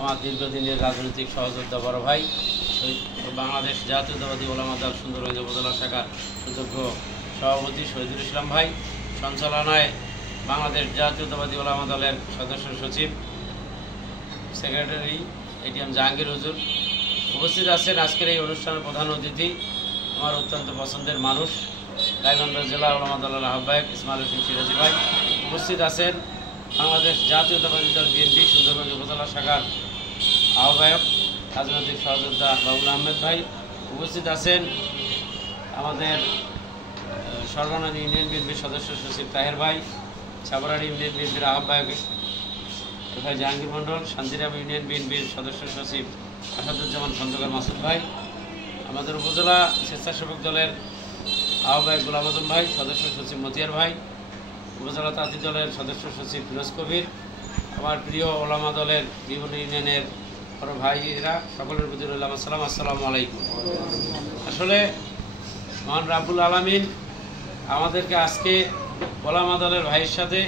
আমার দীর্ঘদিনের রাজনৈতিক সহযোদ্ধা বড় ভাই বাংলাদেশ জাতীয়তাবাদী ওলামা দল সুন্দরগঞ্জ উপজেলা শাখার সুযোগ্য সভাপতি শহীদুল ইসলাম ভাই, সঞ্চালনায় বাংলাদেশ জাতীয়তাবাদী ওলামা দলের সদস্য সচিব সেক্রেটারি এটিএম জাহাঙ্গীর হুজুর উপস্থিত আছেন। আজকের এই অনুষ্ঠানের প্রধান অতিথি আমার অত্যন্ত পছন্দের মানুষ গাইবান্ধা জেলা ওলামা দলের আহ্বায়ক ইসমাইল হোসেন সিরাজি ভাই, উপস্থিত আছেন বাংলাদেশ জাতীয়তাবাদী দল বিএনপি সুন্দরগঞ্জ উপজেলা শাখার আহ্বায়ক রাজনৈতিক সহযোদ্ধা বাবুল আহমেদ ভাই, উপস্থিত আছেন আমাদের সর্বনানী ইউনিয়ন বিএনপির সদস্য সচিব তাহের ভাই, ছাবরাড়ি ইউনিয়ন বিএনপির আহ্বায়ক ভাই জাহাঙ্গীর মণ্ডল, শান্তিরাম ইউনিয়ন বিএনপির সদস্য সচিব আসাদুজ্জামান খন্দকার মাসুদ ভাই, আমাদের উপজেলা স্বেচ্ছাসেবক দলের আহ্বায়ক গোলাম আজম ভাই, সদস্য সচিব মতিয়ার ভাই, উপজেলা তাঁতি দলের সদস্য সচিব ফিরোজ কবির, আমার প্রিয় ওলামা দলের বিভিন্ন ইউনিয়নের বড় ভাইরা, সকলের প্রতি রইলাম আসসালাম। আসসালামু আলাইকুম। আসলে মহান রাব্বুল আলামিন আমাদেরকে আজকে ওলামা দলের ভাইয়ের সাথে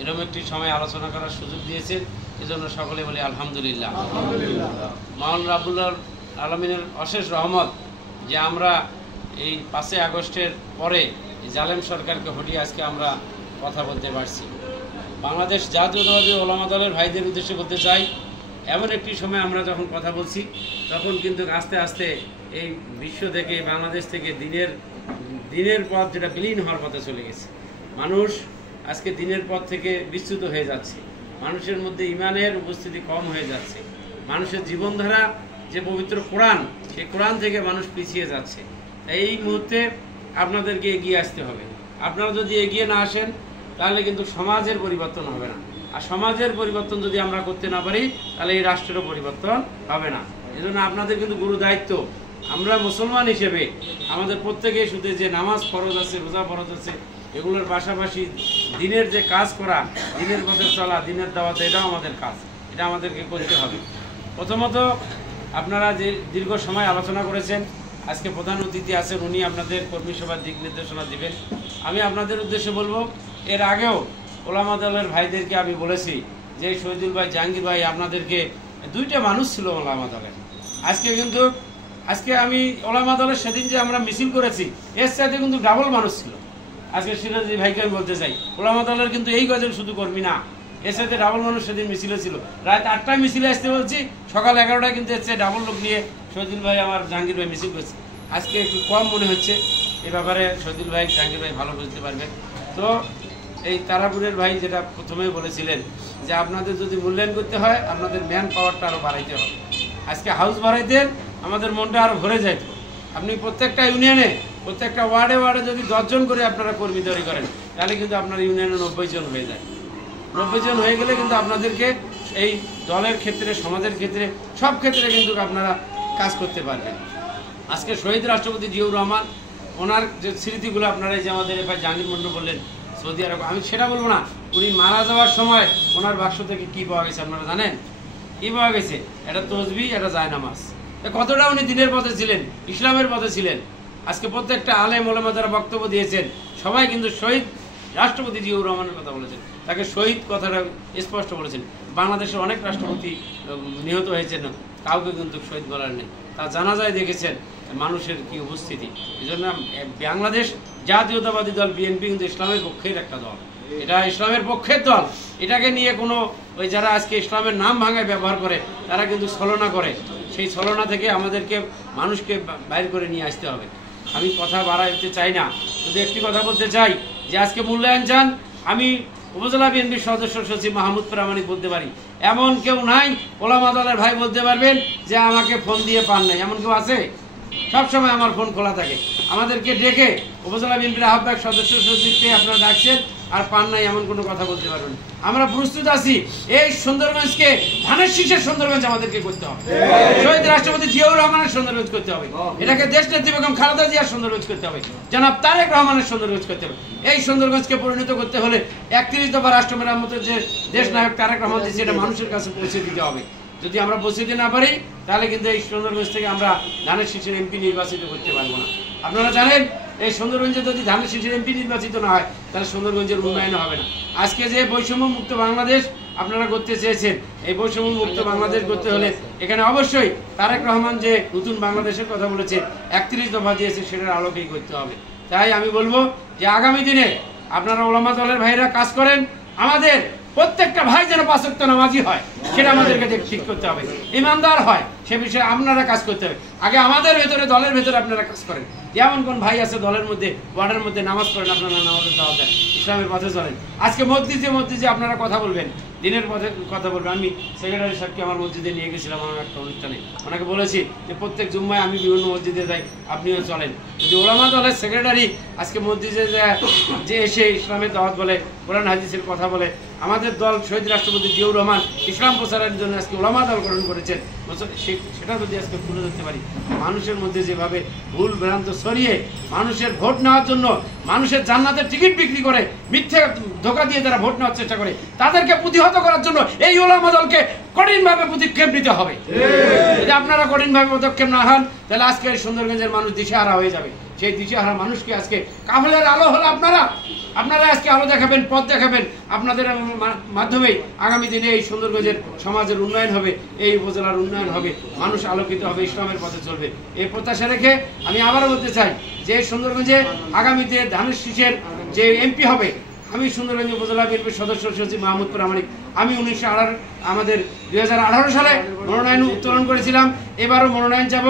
এরকম একটি সময় আলোচনা করার সুযোগ দিয়েছেন, এজন্য সকলে বলি আলহামদুলিল্লাহ। মহান রাব্বুল আলামিনের অশেষ রহমত যে আমরা এই 5 আগস্টের পরে জালেম সরকারকে হটিয়ে আজকে আমরা কথা বলতে পারছি। বাংলাদেশ জাতীয়তাবাদী ওলামা দলের ভাইদের উদ্দেশ্যে বলতে চাই, এমন একটি সময় আমরা যখন কথা বলছি তখন কিন্তু আস্তে আস্তে এই বিশ্ব থেকে বাংলাদেশ থেকে দিনের পথ যেটা বিলীন হওয়ার পথে চলে গেছে। মানুষ আজকে দিনের পথ থেকে বিচ্যুত হয়ে যাচ্ছে, মানুষের মধ্যে ইমানের উপস্থিতি কম হয়ে যাচ্ছে, মানুষের জীবনধারা যে পবিত্র কোরআন, সেই কোরআন থেকে মানুষ পিছিয়ে যাচ্ছে। এই মুহূর্তে আপনাদেরকে এগিয়ে আসতে হবে। আপনারা যদি এগিয়ে না আসেন তাহলে কিন্তু সমাজের পরিবর্তন হবে না, আর সমাজের পরিবর্তন যদি আমরা করতে না পারি তাহলে এই রাষ্ট্রেরও পরিবর্তন হবে না। এজন্য আপনাদের কিন্তু গুরু দায়িত্ব, আমরা মুসলমান হিসেবে আমাদের প্রত্যেকেই শুধু যে নামাজ ফরজ আছে, রোজা ফরজ আছে, এগুলোর পাশাপাশি দিনের যে কাজ করা, দিনের পথে চলা, দিনের দাওয়াত, এটাও আমাদের কাজ, এটা আমাদেরকে করতে হবে। প্রথমত আপনারা যে দীর্ঘ সময় আলোচনা করেছেন, আজকে প্রধান অতিথি আছেন, উনি আপনাদের কর্মী সভার দিক নির্দেশনা দিবেন। আমি আপনাদের উদ্দেশ্যে বলবো, এর আগেও ওলামা দলের ভাইদেরকে আমি বলেছি যে শহীদুল ভাই, জাহাঙ্গীর ভাই, আপনাদেরকে 2টা মানুষ ছিল ওলামা দলের। আজকে আমি ওলামা দলের সেদিন যে আমরা মিছিল করেছি এর সাথে কিন্তু ডাবল মানুষ ছিল। আজকে সিরাজি ভাইকে আমি বলতে চাই, ওলামা দলের কিন্তু এই গজল শুধু কর্মী না, এর সাথে ডাবল মানুষ সেদিন মিছিলে ছিল। রাত 8টায় মিছিলে আসতে বলছি, সকাল 11টায় কিন্তু এর সাথে ডাবল লোক নিয়ে শহীদুল ভাই, আমার জাহাঙ্গীর ভাই মিছিল করছে। আজকে একটু কম মনে হচ্ছে, এ ব্যাপারে শহীদুল ভাই, জাহাঙ্গীর ভাই ভালো বুঝতে পারবেন। তো এই তারাপুরের ভাই যেটা প্রথমেই বলেছিলেন যে আপনাদের যদি মূল্যায়ন করতে হয় আপনাদের ম্যান পাওয়ারটা আরও বাড়াইতে হবে। আজকে হাউস বাড়াইতেন আমাদের মনটা আরও ভরে যাইত। আপনি প্রত্যেকটা ইউনিয়নে, প্রত্যেকটা ওয়ার্ডে যদি 10 জন করে আপনারা কর্মী তৈরি করেন তাহলে কিন্তু আপনার ইউনিয়নে 90 জন হয়ে যায়। 90 জন হয়ে গেলে কিন্তু আপনাদেরকে এই দলের ক্ষেত্রে, সমাজের ক্ষেত্রে, সব ক্ষেত্রে কিন্তু আপনারা কাজ করতে পারবেন। আজকে শহীদ রাষ্ট্রপতি জিয়াউর রহমান, ওনার যে স্মৃতিগুলো আপনারা এই যে আমাদের এবার জাহাঙ্গীর মন্ডল বললেন সৌদি আরব, আমি সেটা বলবো না, উনি মারা যাওয়ার সময় ওনার বাক্স থেকে কি পাওয়া গেছে আপনারা জানেন? কি পাওয়া গেছে? এটা তসবিহ, এটা জায়নামাজ। কতটা উনি দিনের পথে ছিলেন, ইসলামের পথে ছিলেন। আজকে প্রত্যেকটা আলেম ওলামা যারা বক্তব্য দিয়েছেন সবাই কিন্তু শহীদ রাষ্ট্রপতি জিয়াউর রহমানের কথা বলেছেন, তাকে শহীদ কথাটা স্পষ্ট বলেছেন। বাংলাদেশের অনেক রাষ্ট্রপতি নিহত হয়েছেন, কাউকে কিন্তু শহীদ বলার নেই। তা জানাজায় দেখেছেন মানুষের কি উপস্থিতি। এই জন্য বাংলাদেশ জাতীয়তাবাদী দল বিএনপি কিন্তু ইসলামের পক্ষের একটা দল, এটা ইসলামের পক্ষের দল। এটাকে নিয়ে কোনো ওই যারা আজকে ইসলামের নাম ভাঙায় ব্যবহার করে তারা কিন্তু ছলনা করে, সেই ছলনা থেকে আমাদেরকে মানুষকে বাইর করে নিয়ে আসতে হবে। আমি কথা বাড়াইতে চাই না, শুধু একটি কথা বলতে চাই যে আজকে মূল্যায়ন চান, আমি উপজেলা বিএনপির সদস্য সচিব মাহমুদ প্রামাণিক বলতে পারি, এমন কেউ নাই ওলামা দলের ভাই বলতে পারবেন যে আমাকে ফোন দিয়ে পান নাই, এমন কেউ আছে? সবসময় আমার ফোন খোলা থাকে। আমাদেরকে ডেকে উপজেলা বিএনপির আহ্বায়ক সদস্য সচিবকে আপনারা ডাকছেন আর পান নাই, এমন কোনো কথা বলতে পারবেন। আমরা প্রস্তুত আছি, এই সুন্দরগঞ্জকে ধানের শীষের সুন্দরগঞ্জ আমাদেরকে করতে হবে, শহীদ রাষ্ট্রপতি জিয়াউর রহমানের সুন্দরগঞ্জ করতে হবে, এটাকে দেশ নেত্রী বেগম খালেদা জিয়ার সুন্দরগঞ্জ করতে হবে, জনাব তারেক রহমানের সুন্দরগঞ্জ করতে হবে। এই সুন্দরগঞ্জকে পরিণত করতে হলে 31 দফা রাষ্ট্র মেরামতের যে দেশ নায়ক তারেক রহমান দিয়েছে এটা মানুষের কাছে পৌঁছে দিতে হবে। যদি আমরা পৌঁছে দিতে না পারি তাহলে কিন্তু এই সুন্দরগঞ্জ থেকে আমরা ধানের শীষের এমপি নির্বাচিত করতে পারবো না। আপনারা জানেন এই সুন্দরগঞ্জে যদি ধানের শীষের এমপি নির্বাচিত না হয় তাহলে সুন্দরগঞ্জের উন্নয়ন হবে না। আজকে যে বৈষম্য মুক্ত বাংলাদেশ আপনারা করতে চেয়েছেন, এই বৈষম্য মুক্ত বাংলাদেশ করতে হলে এখানে অবশ্যই তারেক রহমান যে নতুন বাংলাদেশের কথা বলেছে, 31 দফা দিয়েছে, সেটার আলোকেই করতে হবে। তাই আমি বলবো যে আগামী দিনে আপনারা ওলামা দলের ভাইরা কাজ করেন, আমাদের প্রত্যেকটা ভাই যেন 5 ওয়াক্ত নামাজি হয় সেটা আমাদেরকে ঠিক করতে হবে, ইমানদার হয় সে বিষয়ে আপনারা কাজ করতে হবে। আগে আমাদের ভেতরে, দলের ভেতরে আপনারা কাজ করেন। যেমন কোন ভাই আছে দলের মধ্যে, ওয়ার্ডের মধ্যে নামাজ পড়েন, আপনারা নামাজের দাওয়াত দেন, ইসলামের পথে চলেন। আজকে মসজিদে আপনারা কথা বলবেন, দিনের পথে কথা বলবেন। আমি সেক্রেটারি সাহেবকে আমার মসজিদে নিয়ে গেছিলাম আমার একটা অনুষ্ঠানে, ওনাকে বলেছি যে প্রত্যেক জুম্মায় আমি বিভিন্ন মসজিদে যাই, আপনিও চলেন। যদি ওলামা দলের সেক্রেটারি আজকে মসজিদে যে এসে ইসলামের দাওয়াত বলে, কোরআন হাদিসের কথা বলে, আমাদের দল শহীদ রাষ্ট্রপতি জিয়াউর রহমান ইসলাম প্রচারের জন্য আজকে ওলামা দল গঠন করেছেন, সেটা যদি আজকে তুলে ধরতে পারি, মানুষের মধ্যে যেভাবে ভুল ভ্রান্ত ছড়িয়ে মানুষের ভোট নেওয়ার জন্য মানুষের জান্নাতের টিকিট বিক্রি করে মিথ্যে ধোঁকা দিয়ে যারা ভোট নেওয়ার চেষ্টা করে, তাদেরকে প্রতিহত করার জন্য এই ওলামা দলকে কঠিনভাবে পদক্ষেপ নিতে হবে। যদি আপনারা কঠিনভাবে পদক্ষেপ না হন, তাহলে আজকে সুন্দরগঞ্জের মানুষ দিশেহারা হয়ে যাবে। সেই দিশেহারা মানুষকে আজকে কাফেলার আলো হলো আপনারা আজকে আলো দেখাবেন, পথ দেখাবেন। আপনাদের মাধ্যমেই আগামী দিনে এই সুন্দরগঞ্জের সমাজের উন্নয়ন হবে, এই উপজেলার উন্নয়ন হবে, মানুষ আলোকিত হবে, ইসলামের পথে চলবে। এই প্রত্যাশা রেখে আমি আবারও বলতে চাই যে সুন্দরগঞ্জে আগামীতে ধানের শীষের যে এমপি হবে, আমি সুন্দরগঞ্জ উপজেলা বিএনপির সদস্য সচিব মাহমুদপুর আমানিক, আমি 2018 সালে মনোনয়ন উত্তোলন করেছিলাম, এবারও মনোনয়ন যাব।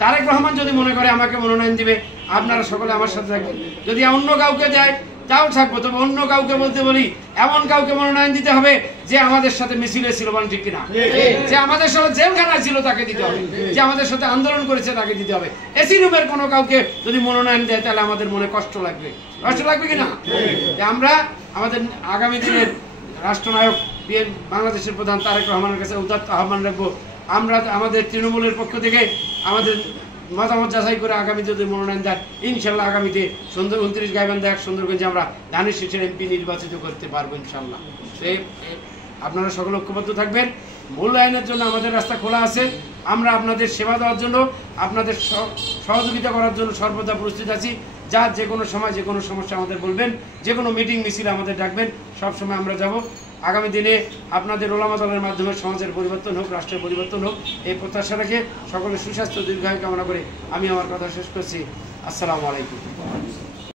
তারেক রহমান যদি মনে করে আমাকে মনোনয়ন দিবে, আপনারা সকলে আমার সাথে থাকবেন। যদি অন্য কাউকে দেয় তাও থাকবো, তবে অন্য কাউকে বলতে বলি, এমন কাউকে মনোনয়ন দিতে হবে যে আমাদের সাথে মিছিলে ছিল, বলেন ঠিক কিনা? যে আমাদের সাথে জেলখানায় ছিল তাকে দিতে হবে, যে আমাদের সাথে আন্দোলন করেছে তাকে দিতে হবে। এসি রুমের কোনো কাউকে যদি মনোনয়ন দেয় তাহলে আমাদের মনে কষ্ট লাগবে কিনা? আমরা আমাদের আগামী দিনের রাষ্ট্রনায়ক বাংলাদেশের প্রধান তারেক রহমানের কাছে উদাত্ত আহ্বান রাখবো, আমরা আমাদের তৃণমূলের পক্ষ থেকে আমাদের মতামত যাচাই করে আগামী যদি মনোনয়ন দেন, ইনশাল্লাহ আগামীতে 29 গাইবান্ধা 1 সুন্দরগঞ্জে আমরা ধানের শীষের এমপি নির্বাচিত করতে পারবো ইনশাল্লাহ। আপনারা সকলে ঐক্যবদ্ধ থাকবেন। মূল্যায়নের জন্য আমাদের রাস্তা খোলা আছে, আমরা আপনাদের সেবা দেওয়ার জন্য, আপনাদের সহযোগিতা করার জন্য সর্বদা প্রস্তুত আছি। যার যে কোনো সময় যে কোনো সমস্যা আমাদের বলবেন, যে কোনো মিটিং মিছিল আমাদের ডাকবেন, সব সময় আমরা যাব। আগামী দিনে আপনাদের ওলামা দলের মাধ্যমে সমাজের পরিবর্তন হোক, রাষ্ট্রের পরিবর্তন হোক, এই প্রত্যাশা রেখে সকলের সুস্বাস্থ্য দীর্ঘায়ু কামনা করে আমি আমার কথা শেষ করছি। আসসালামু আলাইকুম।